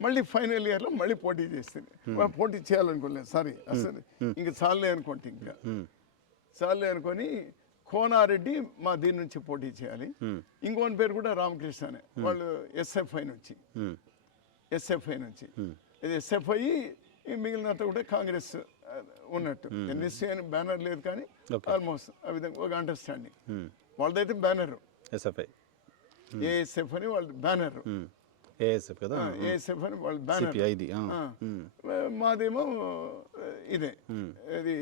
మళ్ళీ ఫైనల్ ఇయర్లో మళ్ళీ పోటీ చేసింది. వా- పోటీ చేయాలనుకోలేదు. సారీ అసలు ఇంక చాలే అనుకోండి ఇంకా. చాలే అనుకొని కోనారెడ్డి మా దీని నుంచి పోటీ చేయాలి. ఇంకోని పేరు కూడా రామకృష్ణనే వాళ్ళు ఎస్ఎఫ్ఐ నుంచి. ఎస్ఎఫ్ఐ నుంచి. ఇది ఎస్ఎఫ్ఐ మిగిలినంత కూడా కాంగ్రెస్ ఉన్నట్టు. ఎన్ఎస్సీ అని బ్యానర్ లేదు కానీ. ఆల్మోస్ట్ ఆ విధంగా ఒక అండర్స్టాండింగ్. వాళ్ళదైతే బ్యానర్. ఎస్ఎఫ్ఐ. ఏఎస్ఎఫ్ అని వాళ్ళ బ్యానర్. ఏఎస్ఎఫ్ కదా? ఏఎస్ఎఫ్ అని వాళ్ళ బ్యానర్. మాదేమో ఇదే. ఇది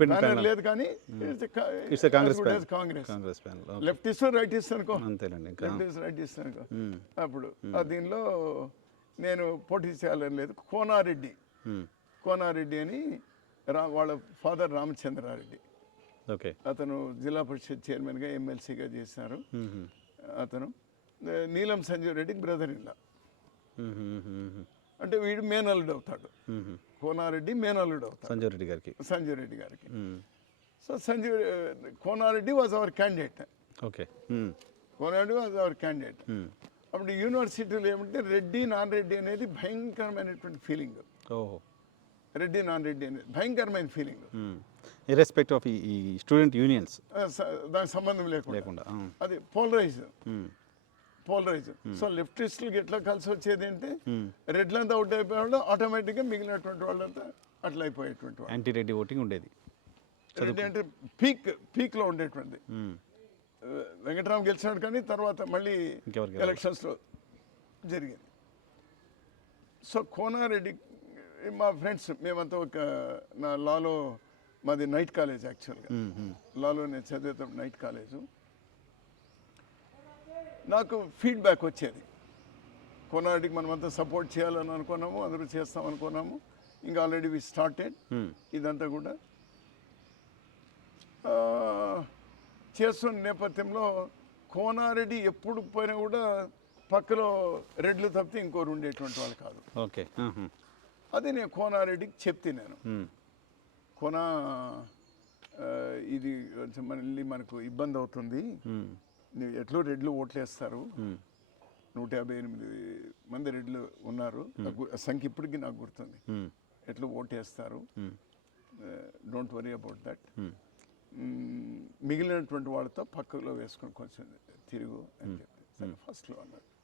panel. లేదు కానీ ఇట్స్ కాంగ్రెస్ కాంగ్రెస్ కాంగ్రెస్ లెఫ్ట్ ఇస్తో రైట్ ఇస్తా అనుకో. అంతేలేండి ఇంకా. లెఫ్ట్ ఇస్ రైట్ ఇస్తా అనుకో. అప్పుడు ఆ దీనిలో నేను పోటీ చేయాలని లేదు. కోనారెడ్డి. కోనారెడ్డి అని రా వాళ్ళ ఫాదర్ రామచంద్రారెడ్డి. ఓకే. అతను జిల్లా పరిషత్ చైర్మన్గా ఎమ్మెల్సీగా చేశారు. అతను నీలం సంజీవ్ రెడ్డికి బ్రదర్ ఇల్లా అంటే వీడు మేనల్లుడు అవుతాడు. కోనారెడ్డి మేనల్లుడు అవుతాడు. సంజయ్ రెడ్డి గారికి. సంజీవ్ రెడ్డి గారికి. So Sanjeev Konareddy was our candidate okay. Konareddy was our candidate అప్పుడు యూనివర్సిటీలో ఏమంటే రెడ్డి నాన్ రెడ్డి అనేది భయంకరమైనటువంటి ఫీలింగ్ ఓహో. రెడ్డి నాన్ రెడ్డి అనేది భయంకరమైన ఫీలింగ్ ఇర్రెస్పెక్ట్ ఆఫ్ ఈ స్టూడెంట్ యూనియన్స్ దానికి సంబంధం లేకుండా. అది పోలరైజ్. పోలరైజ్. సో లెఫ్టిస్టులకి ఎట్లా కలిసి వచ్చేది అంటే రెడ్లంతా అవుట్ అయిపోయేవాళ్ళు ఆటోమేటిక్గా మిగిలినటువంటి వాళ్ళంతా అట్లా అయిపోయేటువంటి యాంటీ రెడ్డి ఓటింగ్ ఉండేది. రెడ్డి అంటే పీక్ పీక్లో ఉండేటువంటిది. మ్మ్. వెంకటరామ్ గెలిచినాడు కానీ తర్వాత మళ్ళీ. ఎలక్షన్స్లో జరిగింది. సో కోనారెడ్డి మా ఫ్రెండ్స్ మేమంతా ఒక నా లాలో మాది నైట్ కాలేజ్ యాక్చువల్గా. లాలో నేను చదివేటప్పుడు నైట్ కాలేజు. నాకు ఫీడ్బ్యాక్ వచ్చేది. కొనాడికి మనమంతా సపోర్ట్ చేయాలని అనుకున్నాము అందరూ చేస్తాం అనుకున్నాము. ఇంకా ఆల్రెడీ వి స్టార్టెడ్. ఇదంతా కూడా. చేస్తున్న నేపథ్యంలో కోనారెడ్డి ఎప్పుడు పోయినా కూడా పక్కలో రెడ్లు తప్పితే ఇంకోరు ఉండేటువంటి వాళ్ళు కాదు. ఓకే. అది నేను కోనారెడ్డికి చెప్తే నేను. కొన ఇది కొంచెం మళ్ళీ మనకు ఇబ్బంది అవుతుంది. ఎట్లో రెడ్లు ఓట్లేస్తారు. నూట యాభై ఎనిమిది మంది రెడ్లు ఉన్నారు. సంఖ్య ఇప్పటికీ నాకు గుర్తుంది. ఎట్లా ఓటేస్తారు. Don't worry about that. మిగిలినటువంటి వాళ్ళతో పక్కలో వేసుకొని కొంచెం తిరుగు అని చెప్పి. ఫస్ట్లో అన్నాడు